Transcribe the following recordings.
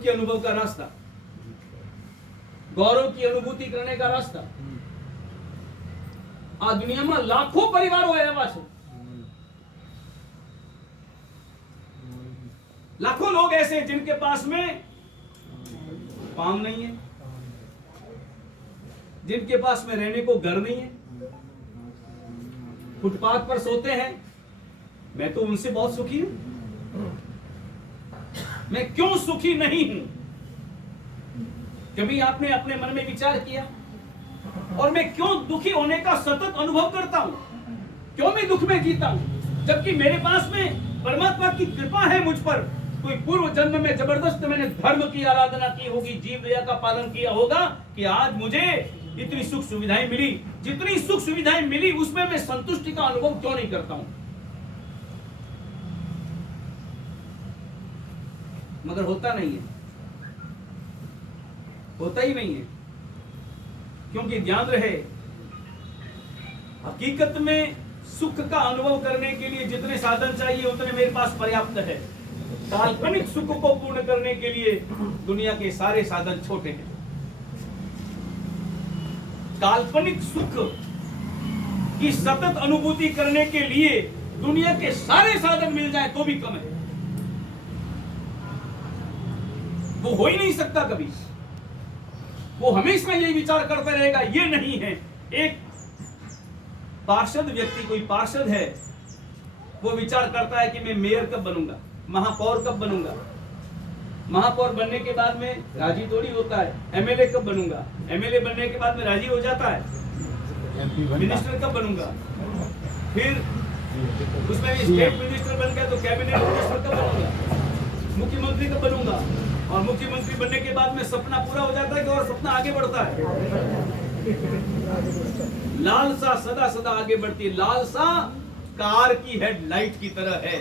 गौरव के अनुभव का रास्ता, गौरव की अनुभूति करने का रास्ता। आ दुनिया में लाखों परिवारों एवा छे, लाखों लोग ऐसे जिनके पास में पाम नहीं है, जिनके पास में रहने को घर नहीं है, फुटपाथ पर सोते हैं। मैं तो उनसे बहुत सुखी हूं। मैं क्यों सुखी नहीं हूं? कभी आपने अपने मन में विचार किया? और मैं क्यों दुखी होने का सतत अनुभव करता हूं? क्यों मैं दुख में जीता हूं, जबकि मेरे पास में परमात्मा की कृपा है मुझ पर। कोई पूर्व जन्म में जबरदस्त मैंने धर्म की आराधना की होगी, जीव दया का पालन किया होगा कि आज मुझे इतनी सुख सुविधाएं मिली। जितनी सुख सुविधाएं मिली उसमें मैं संतुष्टि का अनुभव क्यों नहीं करता हूं? मगर होता नहीं है, होता ही नहीं है। क्योंकि ध्यान रहे, हकीकत में सुख का अनुभव करने के लिए जितने साधन चाहिए उतने मेरे पास पर्याप्त है। काल्पनिक सुख को पूर्ण करने के लिए दुनिया के सारे साधन छोटे हैं। काल्पनिक सुख की सतत अनुभूति करने के लिए दुनिया के सारे साधन मिल जाए तो भी कम है। वो हो ही नहीं सकता कभी। वो हमेशा यही विचार करता रहेगा, ये नहीं है। एक पार्षद व्यक्ति, कोई पार्षद है, वो विचार करता है कि मैं मेयर कब बनूंगा, महापौर कब बनूंगा। महापौर बनने के बाद में राजी थोड़ी होता है। एमएलए कब बनूंगा, एमएलए बनने के बाद में राजी हो जाता है। मिनिस्टर कब बनूंगा, फिर उसमें भी स्टेट मिनिस्टर बन गया तो कैबिनेट मिनिस्टर कब बनूंगा, मुख्यमंत्री कब बनूंगा। और मुख्यमंत्री बनने के बाद में सपना पूरा हो जाता है कि और सपना आगे बढ़ता है। लालसा सदा सदा आगे बढ़ती है। लालसा कार की हेडलाइट की तरह है।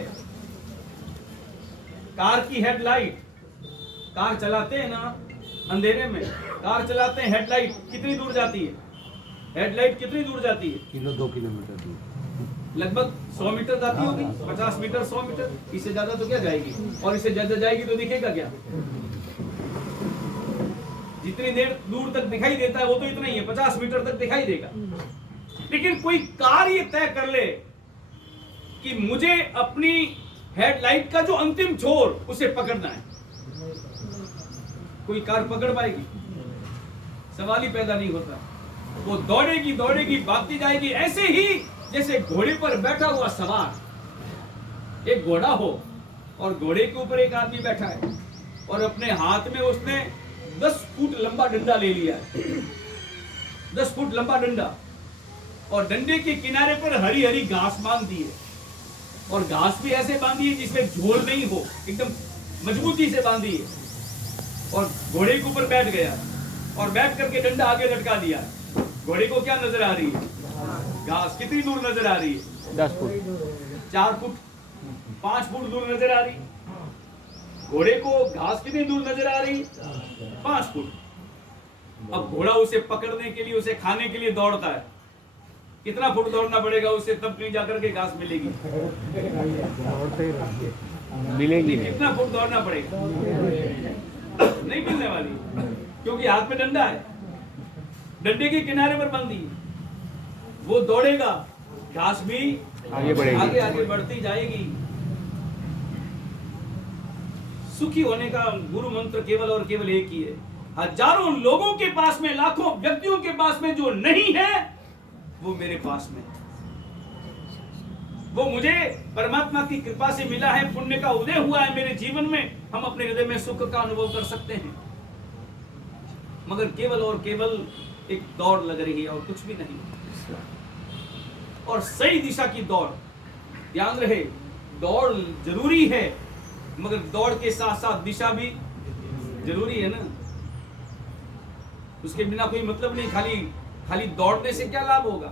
कार की हेडलाइट, कार चलाते हैं ना अंधेरे में, कार चलाते हैं, हेडलाइट कितनी दूर जाती है? हेडलाइट कितनी दूर जाती है? 2 किलोमीटर दूर, लगभग 100 मीटर जाती होगी, 50 मीटर, 100 मीटर। इससे ज्यादा तो क्या जाएगी? और इससे ज्यादा जाएगी तो दिखेगा क्या? जितनी देर दूर तक दिखाई देता है वो तो इतना ही है, 50 मीटर तक दिखाई देगा। लेकिन कोई कार ये तय कर ले कि मुझे अपनी हेडलाइट का जो अंतिम छोर उसे पकड़ना है, कोई कार पकड़ पाएगी? सवाल ही पैदा नहीं होता। वो दौड़ेगी दौड़ेगी, भागती जाएगी, ऐसे ही जैसे घोड़े पर बैठा हुआ सवार। एक घोड़ा हो और घोड़े के ऊपर एक आदमी बैठा है और अपने हाथ में उसने 10 फुट लंबा डंडा ले लिया है, 10 फुट लंबा डंडा, और डंडे के किनारे पर हरी हरी घास बांध दी है। और घास भी ऐसे बांधी है जिसमें झोल नहीं हो, एकदम मजबूती से बांधी है। और घोड़े के ऊपर बैठ गया और बैठ करके डंडा आगे लटका दिया। घोड़े को क्या नजर आ रही है? घास। कितनी दूर नजर आ रही है? 10 फुट, 4 फुट, 5 फुट दूर नजर आ रही। घोड़े को घास कितनी दूर नजर आ रही? 5 फुट। अब घोड़ा उसे पकड़ने के लिए, उसे खाने के लिए दौड़ता है। कितना फुट दौड़ना पड़ेगा उसे, तब कहीं जाकर के घास मिलेगी? मिलेगी। कितना फुट दौड़ना पड़ेगा? नहीं मिलने वाली, क्योंकि हाथ में डंडा है, डंडे के किनारे पर बंदी है। वो दौड़ेगा, घास भी आगे बढ़ेगी, आगे आगे बढ़ती जाएगी। सुखी होने का गुरु मंत्र केवल और केवल एक ही है। हजारों लोगों के पास में, लाखों व्यक्तियों के पास में जो नहीं है वो मेरे पास में, वो मुझे परमात्मा की कृपा से मिला है, पुण्य का उदय हुआ है मेरे जीवन में। हम अपने हृदय में सुख का अनुभव कर सकते हैं, मगर केवल और केवल एक दौड़ लग रही है और कुछ भी नहीं। और सही दिशा की दौड़, ध्यान रहे, दौड़ जरूरी है, मगर दौड़ के साथ साथ दिशा भी जरूरी है ना। उसके बिना कोई मतलब नहीं। खाली दौड़ने से क्या लाभ होगा?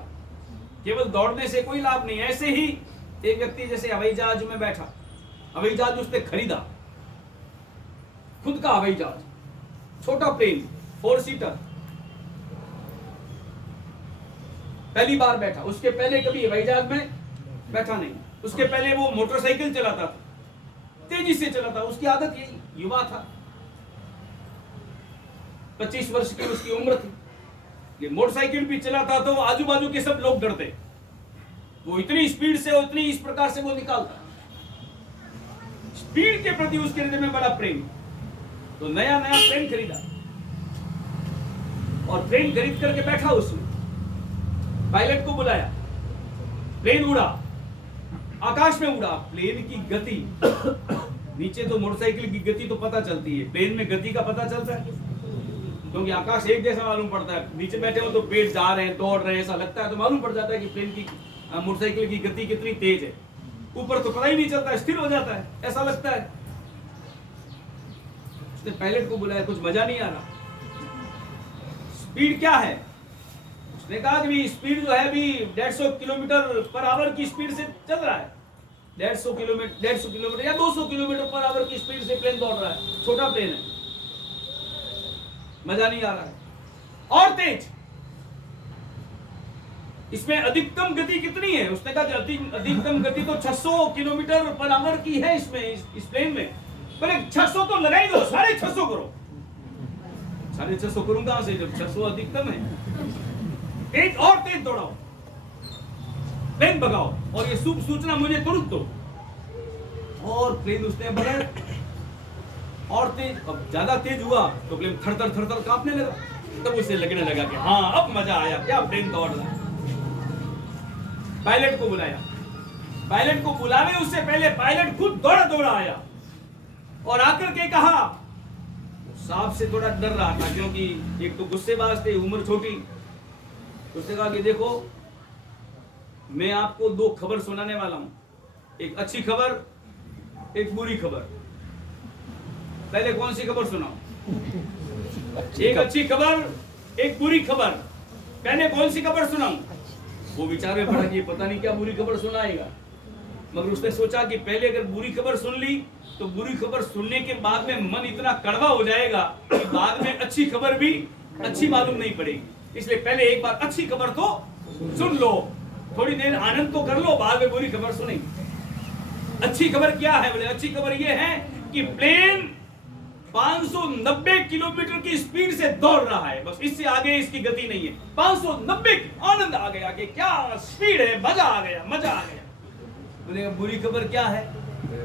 केवल दौड़ने से कोई लाभ नहीं। ऐसे ही एक व्यक्ति जैसे हवाई जहाज में बैठा, हवाई जहाज उसने खरीदा, खुद का हवाई जहाज, छोटा प्लेन, 4 सीटर, पहली बार बैठा। उसके पहले कभी हवाई जहाज में बैठा नहीं। उसके पहले वो मोटरसाइकिल चलाता था, तेजी से चलाता, उसकी आदत यही, युवा था। 25 वर्ष की उसकी उम्र थी। ये मोटरसाइकिल भी चलाता तो आजू बाजू के सब लोग डरते, वो इतनी स्पीड से और इतनी इस प्रकार से वो निकालता। स्पीड के प्रति उसके हृदय में बड़ा प्रेम। तो नया नया प्लेन खरीदा और प्लेन खरीद करके बैठा उसमें, पायलट को बुलाया, प्लेन उड़ा, आकाश में उड़ा। प्लेन की गति, नीचे तो मोटरसाइकिल की गति तो पता चलती है, प्लेन में गति का पता चलता है, क्योंकि आकाश एक जैसा मालूम पड़ता है। नीचे बैठे हो तो पेड़ जा रहे हैं, दौड़ रहे हैं, ऐसा लगता है, तो मालूम पड़ जाता है कि प्लेन की मोटरसाइकिल की गति कितनी तेज है। ऊपर तो पता ही नहीं चलता, स्थिर हो जाता है, ऐसा लगता है। उसने पायलट को बुलाया, कुछ मजा नहीं आ रहा। स्पीड क्या है? उसने कहा कि स्पीड जो है अभी 150 किलोमीटर पर आवर की स्पीड से चल रहा है। 150 किलोमीटर या 200 किलोमीटर पर आवर की स्पीड से प्लेन दौड़ रहा है, छोटा प्लेन है, मजा नहीं आ रहा है। और तेज, इसमें अधिकतम गति कितनी है? उसने कहा अधिकतम गति तो 600 किलोमीटर पर आवर की है इसमें, इस प्लेन में। पर 600 तो लगा ही दो, 650 करो। 650 करूं कहां से जब 600 अधिकतम है? तेज और तेज दौड़ाओ, प्लेन भगाओ, और ये शुभ सूचना मुझे तुरंत दो। और प्लेन उसने बढ़ाया और तेज, अब ज्यादा तेज हुआ तो प्लेन थर थर कांपने लगा। तब उसे लगने लगा कि हाँ अब मजा आया, क्या प्लेन दौड़ रहा है। पायलट को बुलाया, पायलट को बुलाने उससे पहले पायलट खुद दौड़ा आया और आकर के कहा, सांप से थोड़ा डर रहा था क्योंकि एक तो गुस्सेबाज थे, उम्र छोटी। उसने कहा कि देखो मैं आपको 2 खबर सुनाने वाला हूं, एक अच्छी खबर, एक बुरी खबर। पहले कौन सी खबर सुनाऊं? एक अच्छी खबर, एक बुरी खबर। पहले कौन सी खबर सुनाऊं? वो विचार में पड़ा कि पता नहीं क्या बुरी खबर सुनाएगा, मगर उसने सोचा कि पहले अगर बुरी खबर सुन ली तो बुरी खबर सुनने के बाद में मन इतना कड़वा हो जाएगा कि बाद में अच्छी खबर भी अच्छी मालूम नहीं पड़ेगी। इसलिए पहले एक बार अच्छी खबर तो सुन लो, थोड़ी देर आनंद तो कर लो, बाद में बुरी खबर सुनेंगे। अच्छी खबर क्या है? बोले अच्छी खबर यह है कि प्लेन 590 किलोमीटर की स्पीड से दौड़ रहा है, बस इससे आगे इसकी गति नहीं है। 590 की, आनंद आ गया कि क्या स्पीड है, मजा आ गया, मजा आ गया। बोले बुरी खबर क्या है?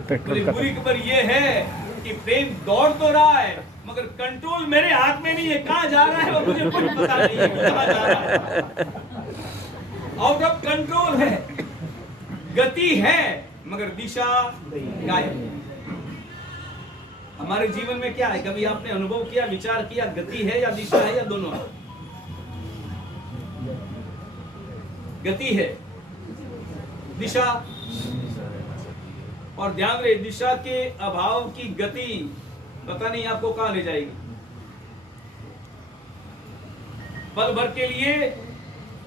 बोले बुरी खबर ये है कि प्लेन दौड़ तो रहा है मगर कंट्रोल मेरे हाथ में नहीं है, कहां जा रहा है और मुझे कुछ पता नहीं है कहां जा रहा है। आउट ऑफ कंट्रोल है, गति है मगर दिशा गायब। हमारे जीवन में क्या है? कभी आपने अनुभव किया, विचार किया, गति है या दिशा है या दोनों है? गति है, दिशा। और ध्यान रहे, दिशा के अभाव की गति पता नहीं आपको कहां ले जाएगी। पल भर के लिए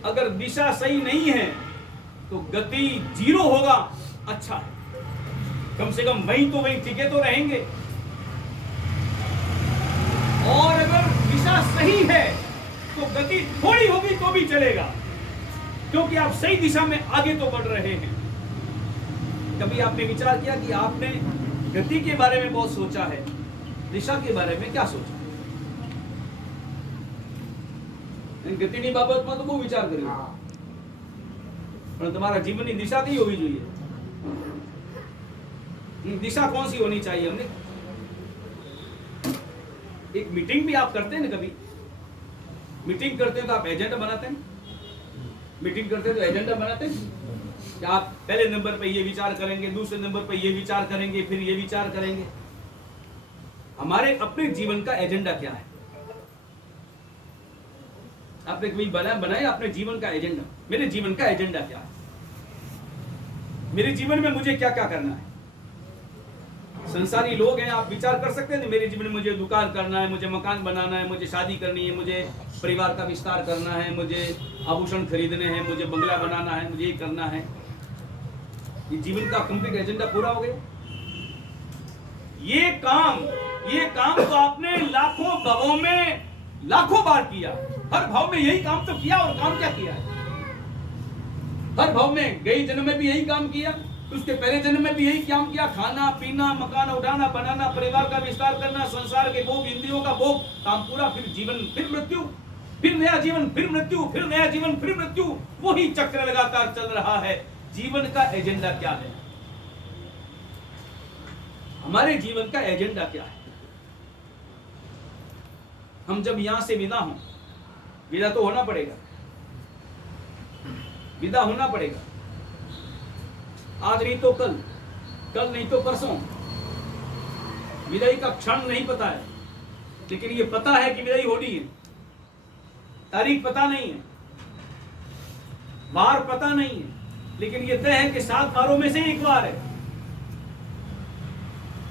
अगर दिशा सही नहीं है तो गति 0 होगा, अच्छा है, कम से कम वहीं तो वहीं टिके तो रहेंगे। और अगर दिशा सही है तो गति थोड़ी होगी तो भी चलेगा, क्योंकि आप सही दिशा में आगे तो बढ़ रहे हैं। कभी आपने विचार किया कि आपने गति के बारे में बहुत सोचा है, दिशा के बारे में क्या सोचा? ગતિની બાબતમાં તો બહુ વિચાર કર્યો, પણ તમારા જીવનની દિશા કઈ હોવી જોઈએ? दिशा कौन सी होनी चाहिए? हमने एक मीटिंग भी आप करते हैं ना, कभी मीटिंग करते हैं तो आप एजेंडा बनाते हैं, मीटिंग करते हैं तो एजेंडा बनाते हैं कि आप पहले नंबर पे ये विचार करेंगे, दूसरे नंबर पे ये विचार करेंगे, फिर ये विचार करेंगे। हमारे अपने जीवन का एजेंडा क्या है? आपने कभी बनाया अपने जीवन का एजेंडा? मेरे जीवन का एजेंडा क्या है? मेरे जीवन में मुझे क्या क्या करना है? संसारी लोग हैं, आप विचार कर सकते हैं मेरे जीवन में मुझे दुकान करना है, मुझे मकान बनाना है, मुझे शादी करनी है, मुझे परिवार का विस्तार करना है, मुझे आभूषण खरीदने हैं, मुझे बंगला बनाना है, मुझे ये करना है। ये जीवन का कंप्लीट एजेंडा पूरा हो गया। ये काम तो आपने लाखों भावों में लाखों बार किया, हर भाव में यही काम तो किया। और काम क्या किया है? हर भाव में, गई जन्म में भी यही काम किया, उसके पहले जन्म में भी यही काम किया, खाना पीना, मकान उठाना, बनाना, परिवार का विस्तार करना, संसार के भोग, इंद्रियों का भोग, काम पूरा, फिर जीवन, फिर मृत्यु, फिर नया जीवन, फिर मृत्यु, फिर नया जीवन, फिर मृत्यु। वही चक्र लगातार चल रहा है। जीवन का एजेंडा क्या है? हमारे जीवन का एजेंडा क्या है? हम जब यहां से विदा हों, विदा तो होना पड़ेगा, विदा होना पड़ेगा। आज नहीं तो कल, कल नहीं तो परसों। विदाई का क्षण नहीं पता है, लेकिन ये पता है कि विदाई होनी है। तारीख पता नहीं है, वार पता नहीं है, लेकिन ये तय है कि 7 वारों में से एक वार है।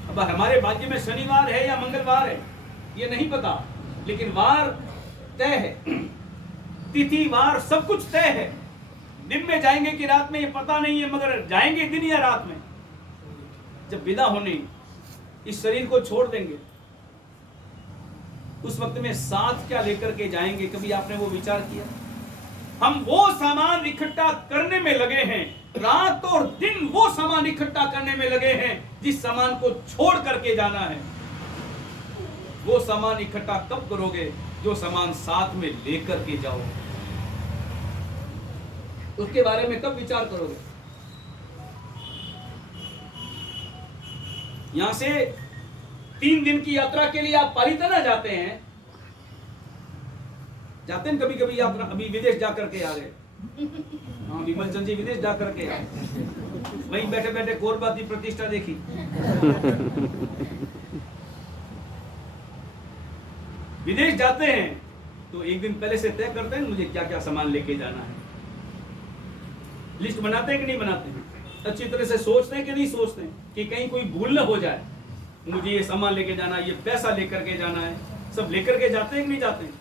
अब हमारे भाग्य में शनिवार है या मंगलवार है ये नहीं पता, लेकिन वार तय है, तिथि वार सब कुछ तय है। दिन में जाएंगे कि रात में ये पता नहीं है, मगर जाएंगे दिन या रात में। जब विदा होने इस शरीर को छोड़ देंगे, उस वक्त में साथ क्या लेकर के जाएंगे? कभी आपने वो विचार किया? हम वो सामान इकट्ठा करने में लगे हैं, रात और दिन वो सामान इकट्ठा करने में लगे हैं जिस सामान को छोड़ करके जाना है। वो सामान इकट्ठा कब करोगे? जो सामान साथ में लेकर के जाओ, उसके बारे में कब विचार करोगे? यहां से 3 दिन की यात्रा के लिए आप पालिताना जाते हैं, जाते हैं कभी कभी यात्रा। अभी विदेश जाकर के आ गए, हाँ, विमल चंद जी विदेश जाकर के आए, वहीं बैठे बैठे कोरबा की प्रतिष्ठा देखी। विदेश जाते हैं तो एक दिन पहले से तय करते हैं मुझे क्या क्या सामान लेके जाना है। लिस्ट बनाते हैं कि नहीं बनाते हैं? अच्छी तरह से सोचते हैं कि नहीं सोचते हैं कि कहीं कोई भूल न हो जाए। मुझे ये सामान लेके जाना है, ये पैसा लेकर के जाना है, सब लेकर के जाते हैं कि नहीं जाते हैं?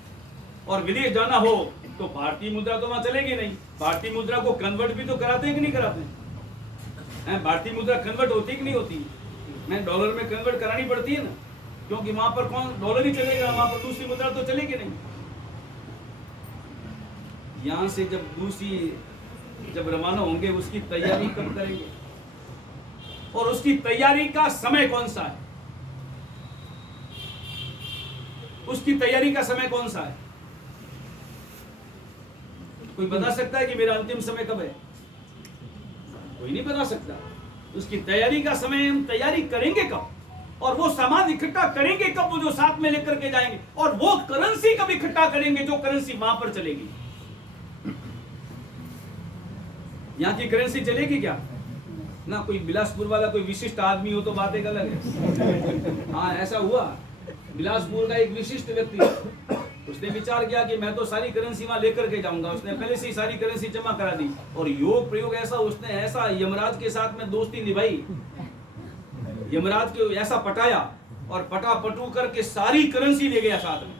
और विदेश जाना हो तो भारतीय मुद्रा तो वहां चलेगी नहीं, भारतीय मुद्रा को कन्वर्ट भी तो कराते हैं कि नहीं कराते हैं? भारतीय मुद्रा कन्वर्ट होती कि नहीं होती? डॉलर में कन्वर्ट करानी पड़ती है ना, क्योंकि वहां पर कौन डॉलर ही चलेगा, वहां पर दूसरी मुद्रा तो चलेगी नहीं। यहां से जब रवाना होंगे उसकी तैयारी कब करेंगे? और उसकी तैयारी का समय कौन सा है? उसकी तैयारी का समय कौन सा है? कोई बता सकता है कि मेरा अंतिम समय कब है? कोई नहीं बता सकता। उसकी तैयारी का समय हम तैयारी करेंगे कब, और वो सामान इकट्ठा करेंगे कब, वो जो साथ में लेकर के जाएंगे, और वो करेंसी कब इकट्ठा करेंगे जो करेंसी वहां पर चलेगी। यहाँ की करेंसी चलेगी क्या? ना कोई बिलासपुर वाला कोई विशिष्ट आदमी हो तो बात एक अलग है। हाँ, ऐसा हुआ। बिलासपुर का एक विशिष्ट व्यक्ति, उसने विचार किया कि मैं तो सारी करेंसी वहां लेकर के जाऊंगा। उसने पहले से ही सारी करेंसी जमा करा दी, और योग प्रयोग ऐसा, उसने ऐसा यमराज के साथ में दोस्ती निभाई, यमराज को ऐसा पटाया, और पटा पटू करके सारी करेंसी ले गया साथ में,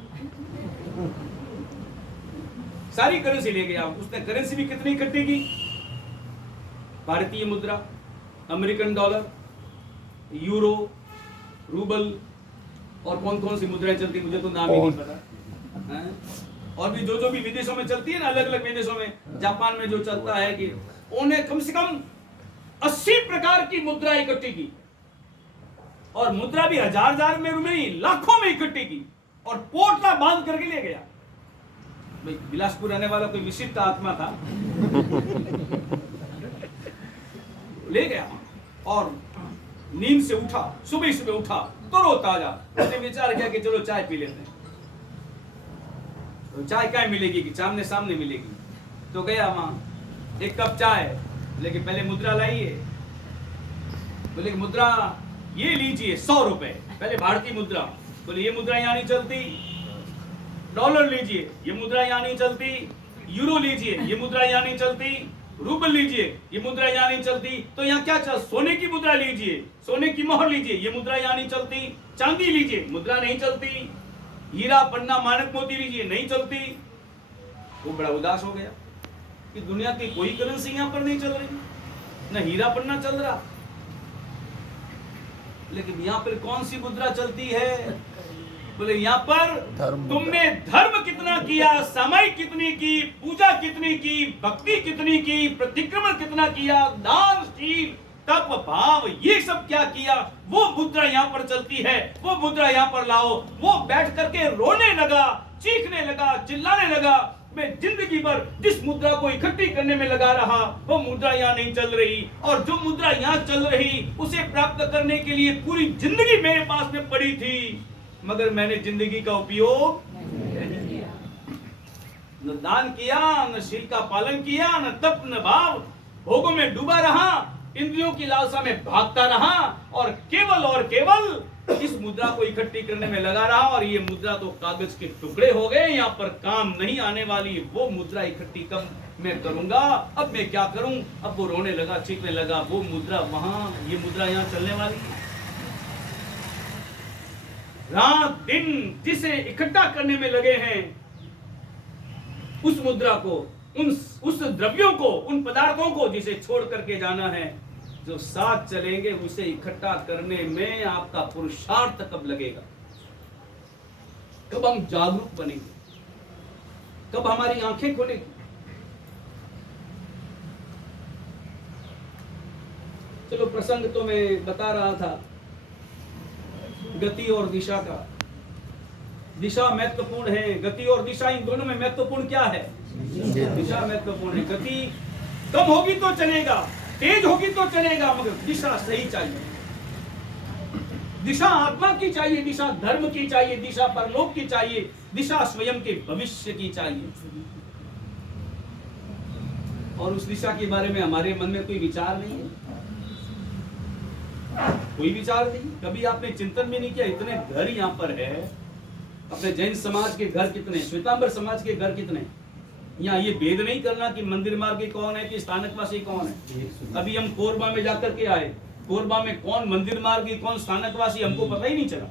सारी करेंसी ले गया। उसने करेंसी भी कितनी इकट्ठी की? भारतीय मुद्रा, अमेरिकन डॉलर, यूरो, रूबल, और कौन कौन सी मुद्राएं चलती मुझे तो नाम ही नहीं पता है? और भी जो भी विदेशों में चलती है ना, अलग अलग विदेशों में, जापान में जो चलता है कि उन्हें कम से कम 80 प्रकार की मुद्रा इकट्ठी की, और मुद्रा भी हजार में नहीं, लाखों में इकट्ठी की, और पोटला बांध करके ले गया। भाई, बिलासपुर रहने वाला कोई विशिष्ट आत्मा था, ले गया, और नींद से उठा, सुबह सुबह उठा तरो ताजा। उसने विचार किया कि चलो चाय पी लेते हैं। तो चाय क्या मिलेगी कि सामने सामने मिलेगी, तो गया वहां, एक कप चाय, लेकिन पहले मुद्रा लाइए। बोले मुद्रा ये लीजिए 100 रुपए, पहले भारतीय मुद्रा। बोले ये मुद्रा यहाँ नहीं चलती। डॉलर लीजिए, ये मुद्रा यहाँ नहीं चलती। यूरो लीजिए, ये मुद्रा यहाँ नहीं चलती। रूबल लीजिए, ये मुद्रा यहाँ नहीं चलती। तो यहाँ क्या चल? सोने की मुद्रा लीजिए, सोने की मोहर लीजिए, ये मुद्रा यहाँ नहीं चलती। चांदी लीजिए, मुद्रा नहीं चलती। हीरा पन्ना मानक मोती लीजिए, नहीं चलती। वो बड़ा उदास हो गया कि दुनिया की कोई करेंसी यहाँ पर नहीं चल रही, न हीरा पन्ना चल रहा, लेकिन यहाँ पर कौन सी मुद्रा चलती है? बोले यहाँ पर तुमने धर्म कितना किया, समय कितनी की, पूजा कितनी की, भक्ति कितनी की, प्रतिक्रमण कितना किया, दानशील तप, भाव, ये सब क्या किया, वो मुद्रा यहाँ पर चलती है, वो मुद्रा यहाँ पर लाओ। वो बैठ करके रोने लगा, चीखने लगा, चिल्लाने लगा। मैं जिंदगी भर जिस मुद्रा को इकट्ठी करने में लगा रहा, वो मुद्रा यहाँ नहीं चल रही, और जो मुद्रा यहाँ चल रही उसे प्राप्त करने के लिए पूरी जिंदगी मेरे पास में पड़ी थी, मगर मैंने जिंदगी का उपयोग न दान किया, न शील का पालन किया, न तप, न भाव, भोगों में डूबा रहा, इंद्रियों की लालसा में भागता रहा, और केवल इस मुद्रा को इकट्ठी करने में लगा रहा। और ये मुद्रा तो कागज के टुकड़े हो गए, यहाँ पर काम नहीं आने वाली। वो मुद्रा इकट्ठी कब मैं करूंगा, अब मैं क्या करूं। अब वो रोने लगा, चीखने लगा, वो मुद्रा वहां, ये मुद्रा यहाँ चलने वाली है। रात दिन जिसे इकट्ठा करने में लगे हैं, उस मुद्रा को, उस द्रव्यों को, उन पदार्थों को जिसे छोड़ करके जाना है, जो साथ चलेंगे, उसे इकट्ठा करने में आपका पुरुषार्थ कब लगेगा, कब हम जागरूक बनेंगे, कब हमारी आंखें खुलेगी। चलो, प्रसंग तो मैं बता रहा था गति और दिशा का। दिशा महत्वपूर्ण है, गति और दिशा, इन दोनों में महत्वपूर्ण क्या है? दिशा महत्वपूर्ण है। गति कम होगी तो चलेगा, तेज होगी तो चलेगा, मगर दिशा सही चाहिए। दिशा आत्मा की चाहिए, दिशा धर्म की चाहिए, दिशा परलोक की चाहिए, दिशा स्वयं के भविष्य की चाहिए। और उस दिशा के बारे में हमारे मन में कोई विचार नहीं है, कोई विचार नहीं। कभी आपने चिंतन भी नहीं किया। इतने घर यहाँ पर है, अपने जैन समाज के घर कितने, श्वेतांबर समाज के घर कितने। यहाँ ये भेद नहीं करना कि मंदिर मार्गी कौन है, कि स्थानकवासी कौन है। अभी हम कोरबा में जाकर के आए, कोरबा में कौन मंदिर मार्गी, कौन स्थानकवासी, हमको पता ही नहीं चला,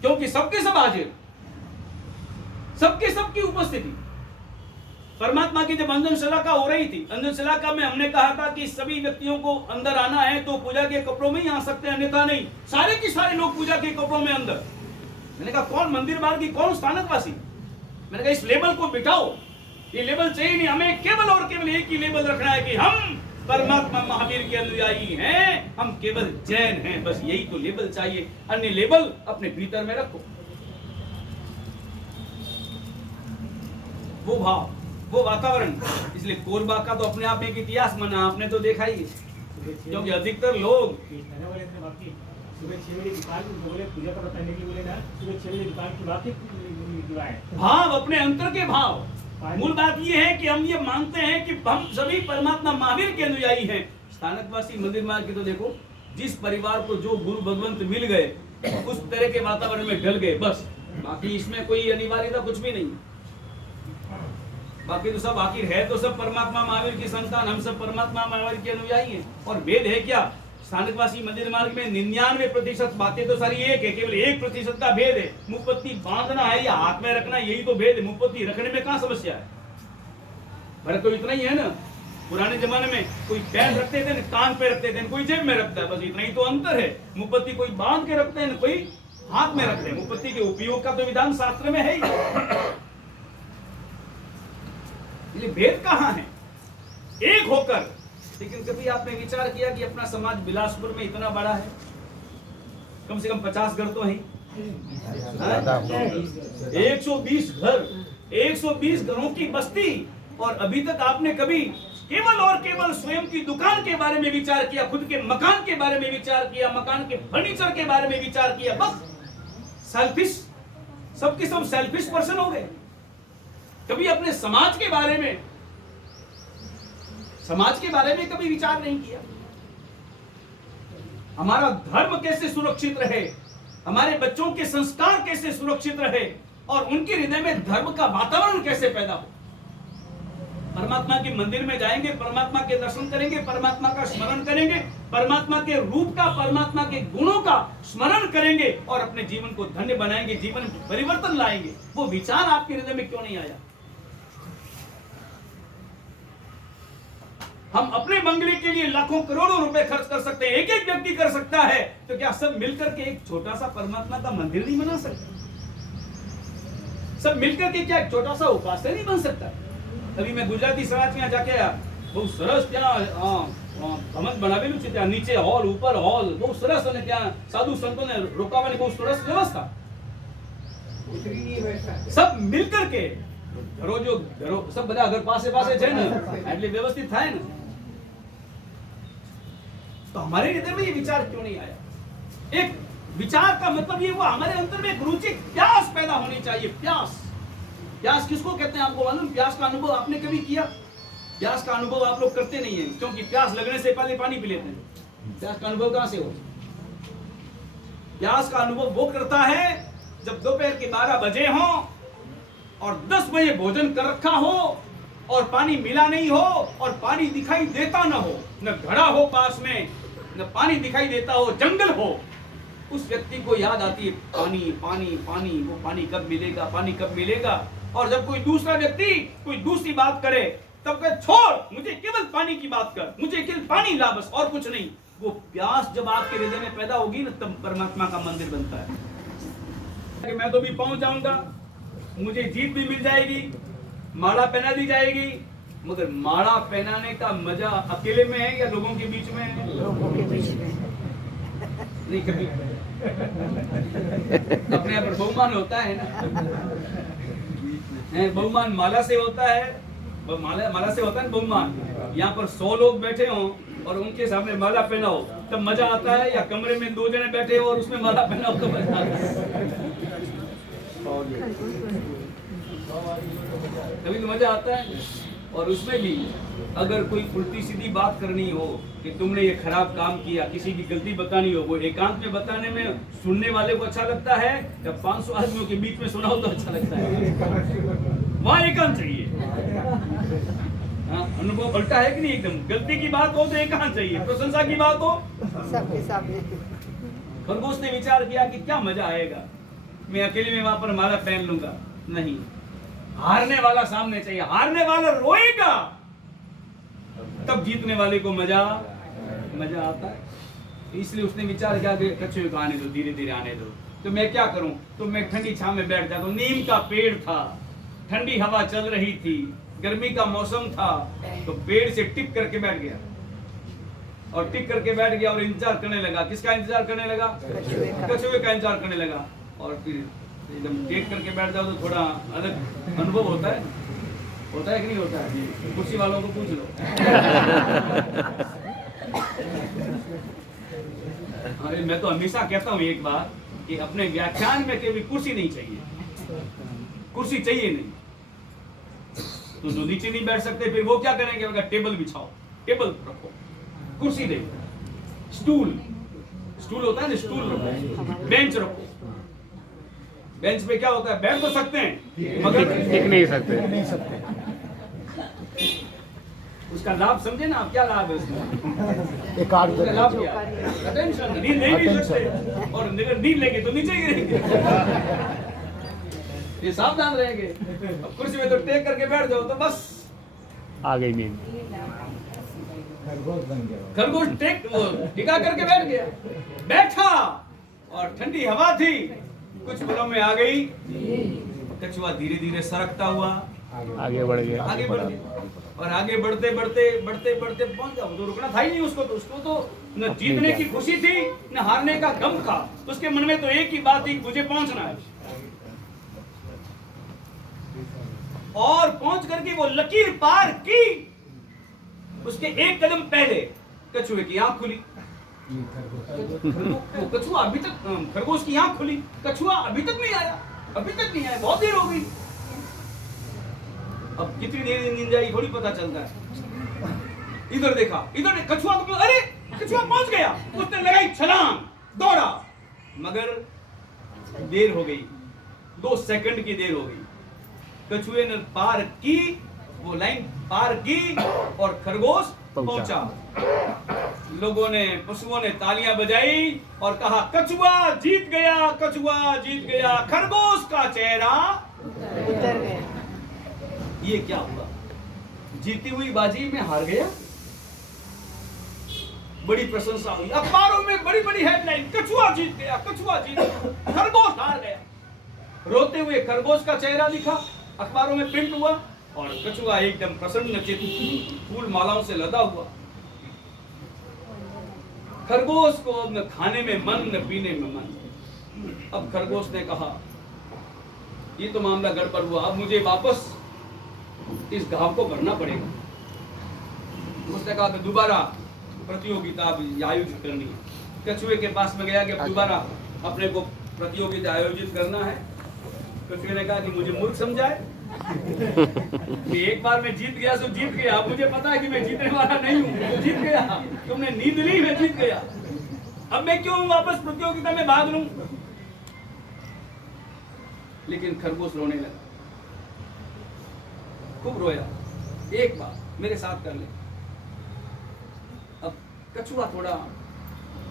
क्योंकि सबके सब हाजिर, सबके सबकी उपस्थिति। परमात्मा की जब अंजनशिला का हो रही थी, अंजनशिला का में हमने कहा था कि सभी व्यक्तियों को अंदर आना है तो पूजा के कपड़ों में ही आ सकते हैं, अन्यथा नहीं। सारे के सारे लोग पूजा के कपड़ों में अंदर। मैंने कहा कौन मंदिर मार्गी, कौन स्थानकवासी। मैंने कहा इस लेबल को बिठाओ, ये लेबल चाहिए नहीं, हमें केवल और केवल एक ही लेबल रखना है कि हम परमात्मा महावीर के अनुयायी हैं, हम केवल जैन हैं, बस यही तो लेबल चाहिए। अन्य लेबल अपने भीतर में रखो। वो भाव, वो वातावरण। इसलिए कोरबा का तो अपने आप में एक इतिहास बना, आपने तो देखा ही, क्योंकि अधिकतर लोग सुबह 6 बजे दुकान बोले पूजा करने पहले की बोले ना, सुबह 6 बजे दुकान की बात है। भाव, अपने अंतर के भाव। मूल बात ये है कि हम ये मानते हैं कि हम सभी परमात्मा महावीर के अनुयायी हैं। स्थानकवासी मंदिर मार्ग के तो देखो, जिस परिवार को जो गुरु भगवंत मिल गए उस तरह के वातावरण में ढल गए, बस। बाकी इसमें कोई अनिवार्यता कुछ भी नहीं। बाकी तो सब आखिर है तो सब परमात्मा महावीर की संतान, हम सब परमात्मा महावीर के अनुयायी हैं। और भेद है क्या? स्थानकवासी मंदिर मार्ग में 99% बातें तो सारी एक है, केवल 1% का भेद है। मुपत्ति बांधना है या हाथ में रखना, यही तो भेद है। मुपत्ति रखने में कहाँ समस्या है? फर्क तो इतना ही है ना। पुराने जमाने में कोई पैर रखते थे, कान पे रखते थे, कोई जेब में रखता है, बस इतना ही तो अंतर है। मुपत्ति कोई बांध के रखते हैं, कोई हाथ में रखते हैं। मुपत्ति के उपयोग का तो विधान शास्त्र में है ही। इसलिए भेद कहाँ है? एक होकर। लेकिन कभी आपने विचार किया कि अपना समाज बिलासपुर में इतना बड़ा है, कम से कम 50 घर तो हैं, 120 घर, 120 घरों की बस्ती, और अभी तक आपने कभी केवल और केवल स्वयं की दुकान के बारे में विचार किया, खुद के मकान के बारे में विचार किया, मकान के फर्नीचर के बारे में विचार किया? बस सेल्फिश, सबके सब सेल्फिश पर्सन हो गए। कभी अपने समाज के बारे में कभी विचार नहीं किया। हमारा धर्म कैसे सुरक्षित रहे, हमारे बच्चों के संस्कार कैसे सुरक्षित रहे, और उनके हृदय में धर्म का वातावरण कैसे पैदा हो। परमात्मा के मंदिर में जाएंगे, परमात्मा के दर्शन करेंगे, परमात्मा का स्मरण करेंगे, परमात्मा के रूप का, परमात्मा के गुणों का स्मरण करेंगे और अपने जीवन को धन्य बनाएंगे, जीवन में परिवर्तन लाएंगे। वो विचार आपके हृदय में क्यों नहीं आया? हम अपने बंगले के लिए लाखों करोड़ों रुपए खर्च कर सकते हैं, एक एक व्यक्ति कर सकता है, तो क्या सब मिलकर के एक छोटा सा परमात्मा का मंदिर नहीं बना सकते? सब मिलकर के क्या एक छोटा सा उपास्य नहीं बन सकता? अभी मैं गुजराती समाज में जाके आया, बहुत सरस, ત્યાં ઘમંડ બનાવેલું છે ત્યાં નીચે હોલ ઉપર હોલ બહુ સરસ અને ત્યાં સાધુ સંતોને રોકાવાની બહુ સરસ વ્યવસ્થા सब मिलकर के घरों जो घरों सब બધા ઘર પાસે પાસે છે ને એટલે વ્યવસ્થિત થાય ને तो हमारे हृदय में ये विचार क्यों नहीं आया एक विचार का मतलब ये हुआ हमारे अंदर में एक रुचि प्यास पैदा होनी चाहिए प्यास प्यास किसको कहते हैं आपको मालूम प्यास का अनुभव आपने कभी किया प्यास का अनुभव आप लोग करते नहीं है क्योंकि प्यास लगने से पहले पानी पी लेते हैं प्यास का अनुभव कहां से हो प्यास का अनुभव वो करता है जब दोपहर के 12 बजे हो और 10 बजे भोजन कर रखा हो और पानी मिला नहीं हो और पानी दिखाई देता न हो न घड़ा हो पास में न पानी दिखाई देता हो जंगल हो उस व्यक्ति को याद आती है पानी पानी पानी वो पानी कब मिलेगा और जब कोई दूसरा व्यक्ति कोई दूसरी बात करे तब कहे छोड़ मुझे केवल पानी की बात कर मुझे केवल पानी ला बस और कुछ नहीं वो प्यास जब आपके हृदय में पैदा होगी ना तब परमात्मा का मंदिर बनता है कि मैं तो भी पहुंच जाऊंगा मुझे जीत भी मिल जाएगी माला पहना दी जाएगी मगर माला पहनाने का मजा अकेले में है या लोगों के बीच में है लोगों के बीच में नहीं कभी अपने यहाँ पर बहुमान होता है ना बहुमान माला से होता है माला से होता है बहुमान यहाँ पर 100 लोग बैठे हों और उनके सामने माला पहना हो तब मजा आता है या कमरे में 2 जने बैठे हो और उसमें माला पहना हो तो मजा आता है कभी तो मजा आता है और उसमें भी अगर कोई उल्टी सीधी बात करनी हो कि तुमने ये खराब काम किया किसी की गलती बतानी हो वो एकांत में बताने में सुनने वाले को अच्छा लगता है या 500 आदमियों के बीच में सुनाओ तो अच्छा लगता है वहां एकांत चाहिए अनुभव उल्टा है कि नहीं एकदम गलती की बात हो तो एकांत चाहिए प्रशंसा की बात हो सबके सामने खरगोश ने विचार किया कि क्या मजा आएगा मैं अकेले में वहां पर माला पहन लूंगा नहीं हारने वाला सामने चाहिए हारने वाला रोएगा तब जीतने वाले को मजा आता है इसलिए उसने विचार किया कि कछुए को आने दो धीरे धीरे आने दो तो मैं क्या करूं तो मैं ठंडी छांव में बैठ जाता हूं नीम का पेड़ था ठंडी हवा चल रही थी गर्मी का मौसम था तो पेड़ से टिक करके बैठ गया और टिक करके बैठ गया और इंतजार करने लगा किसका इंतजार करने लगा कछुए का इंतजार करने लगा और फिर एकदम टेक करके बैठ जाओ तो थोड़ा अलग अनुभव होता है कि नहीं होता है कुर्सी वालों को पूछ लो मैं तो हमेशा कहता हूँ एक बात कि अपने व्याख्यान में कभी कुर्सी नहीं चाहिए कुर्सी चाहिए नहीं तो जो नीचे नहीं बैठ सकते फिर वो क्या करेंगे अगर टेबल बिछाओ टेबल रखो कुर्सी दे स्टूल होता है ना स्टूल रखो बेंच रखो बेंच पे क्या होता है बैठ तो सकते हैं मगर टिक नहीं सकते उसका लाभ समझे ना आप क्या लाभ है उसका एकाग्र लाभ क्या अटेंशन नींद ले नहीं सकते और अगर नींद लेंगे तो नीचे गिरेंगे ये सावधान रहेंगे अब कुर्सी में तो टेक करके बैठ जाओ तो बस आ गई नींद खरगोश टेक टिका करके बैठ गया बैठा और ठंडी हवा थी कुछ पलों में आ गई कछुआ धीरे धीरे सरकता हुआ आगे बढ़ गया और आगे बढ़ते पहुंच जाओ तो रुकना था ही नहीं उसको तो न जीतने की खुशी थी न हारने का गम था उसके मन में तो एक ही बात थी मुझे पहुंचना है और पहुंच करके वो लकीर पार की उसके एक कदम पहले कछुए की आंख खुली कछुआ अभी तक खरगोश की आंख खुली कछुआ अभी तक नहीं आया बहुत देर हो गई अब कितनी देर नींद आई थोड़ी पता चलता है इधर देखा कछुआ को अरे कछुआ पहुंच गया उसने लगाई छलांग दौड़ा मगर देर हो गई 2 सेकंड की देर हो गई कछुए ने पार की वो लाइन पार की और खरगोश पहुंचा लोगों ने पशुओं ने तालियां बजाई और कहा कछुआ जीत गया खरगोश का चेहरा उतर गया ये क्या हुआ जीती हुई बाजी में हार गया बड़ी प्रशंसा हुई अखबारों में बड़ी बड़ी हेडलाइन कछुआ जीत गया खरगोश हार गया रोते हुए खरगोश का चेहरा दिखा अखबारों में प्रिंट हुआ, और कछुआ एकदम प्रसन्न चित्त फूल मालाओं से लदा हुआ खरगोश को अब न खाने में मन न पीने में मन। अब खरगोश ने कहा ये तो मामला गड़बड़ हुआ, अब मुझे वापस इस घाव को भरना पड़ेगा। उसने कहा कि दोबारा प्रतियोगिता आयोजित करनी है। कछुए के पास में गया कि अब दोबारा अपने को प्रतियोगिता आयोजित करना है। कछुए ने कहा कि मुझे मूर्ख समझाए, कि एक बार मैं जीत गया तो जीत गया, अब मुझे पता है कि मैं जीतने वाला नहीं हूँ, जीत गया, तुमने नींद ली, मैं जीत गया, अब मैं क्यों वापस प्रतियोगिता में भाग लूं। लेकिन खरगोश रोने लगा, खूब रोया। एक बार मेरे साथ कर ले। अब कछुआ थोड़ा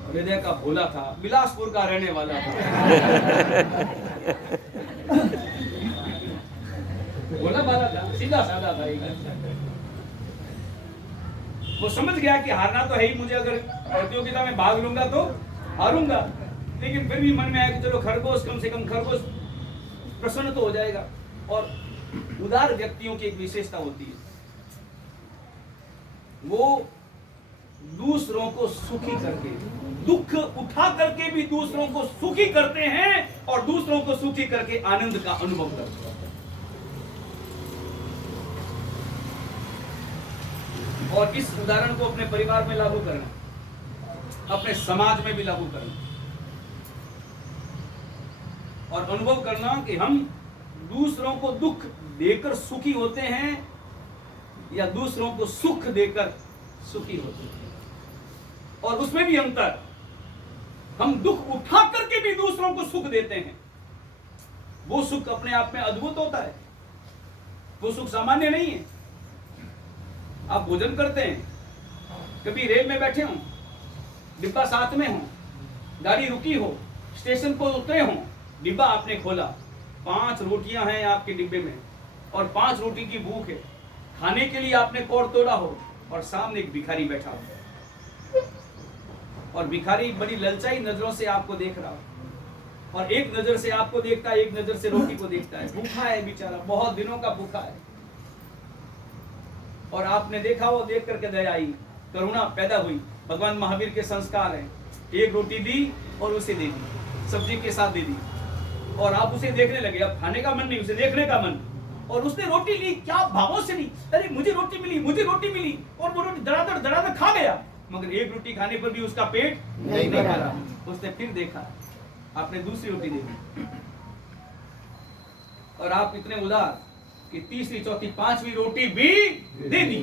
हृदय का भोला था, बिलासपुर का रहने वाला था, भोला भाला था, सीधा साधा था एक। वो समझ गया कि हारना तो है ही, मुझे अगर प्रतियोगिता में भाग लूंगा तो हारूंगा, लेकिन फिर भी मन में आया कि चलो खरगोश, कम से कम खरगोश प्रसन्न तो हो जाएगा। और उदार व्यक्तियों की एक विशेषता होती है, वो दूसरों को सुखी करके, दुख उठा करके भी दूसरों को सुखी करते हैं और दूसरों को सुखी करके आनंद का अनुभव करते हैं। और इस उदाहरण को अपने परिवार में लागू करना, अपने समाज में भी लागू करना और अनुभव करना कि हम दूसरों को दुख देकर सुखी होते हैं या दूसरों को सुख देकर सुखी होते हैं। और उसमें भी अंतर, हम दुख उठा करके भी दूसरों को सुख देते हैं, वो सुख अपने आप में अद्भुत होता है, वो सुख सामान्य नहीं है। आप भोजन करते हैं, कभी रेल में बैठे हो, डिब्बा साथ में हो, गाड़ी रुकी हो, स्टेशन पर उतरे हो, डिब्बा आपने खोला, 5 रोटियां हैं आपके डिब्बे में और 5 रोटी की भूख है, खाने के लिए आपने कोड़ तोड़ा हो और सामने एक भिखारी बैठा हो और भिखारी बड़ी ललचाई नजरों से आपको देख रहा हो और एक नजर से आपको देखता है, एक नजर से रोटी को देखता है। भूखा है बेचारा, बहुत दिनों का भूखा है और आपने देखा, वो देख करके दया आई, करुणा पैदा हुई। भगवान महावीर के संस्कार हैं, एक रोटी दी और उसे दे दी, सब्जी के साथ दे दी और आप उसे देखने लगे। अब खाने का मन नहीं, उसे देखने का मन, और उसने रोटी ली, क्या भावों से ली, अरे मुझे रोटी मिली, मुझे रोटी मिली, और वो रोटी धड़ाधड़ खा गया, मगर एक रोटी खाने पर भी उसका पेट नहीं भरा। उसने फिर देखा, आपने दूसरी रोटी दे दी और आप इतने उदार कि तीसरी, चौथी, 5वीं रोटी भी दे दी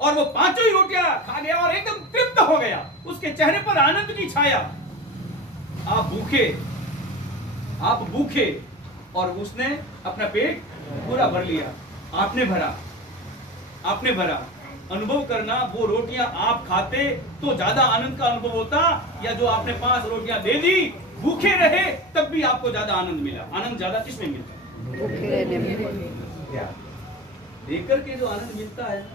और वो 5 ही रोटियां खा गया और एकदम तृप्त हो गया, उसके चेहरे पर आनंद की छाया। आप भूखे और उसने अपना पेट पूरा भर लिया, आपने भरा। अनुभव करना, वो रोटियां आप खाते तो ज्यादा आनंद का अनुभव होता, या जो आपने 5 रोटियां दे दी, भूखे रहे तब भी आपको ज्यादा आनंद मिला। आनंद ज्यादा किसमें मिलता है? भूखे रहने में। देख करके जो आनंद मिलता है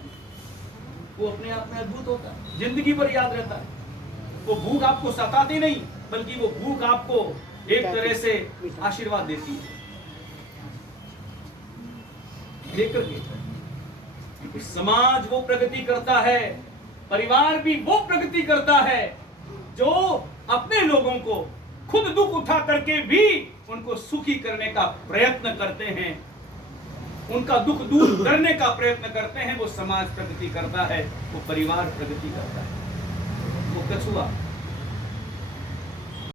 वो अपने आप में अद्भुत होता है, जिंदगी भर याद रहता है। वो भूख आपको सताती नहीं, बल्कि वो भूख आपको एक तरह से आशीर्वाद देती है। देख करके समाज वो प्रगति करता है, परिवार भी वो प्रगति करता है जो अपने लोगों को खुद दुख उठा करके भी उनको सुखी करने का प्रयत्न करते हैं, उनका दुख दूर करने का प्रयत्न करते हैं। वो समाज प्रगति करता है, वो परिवार प्रगति करता है। वो कछुआ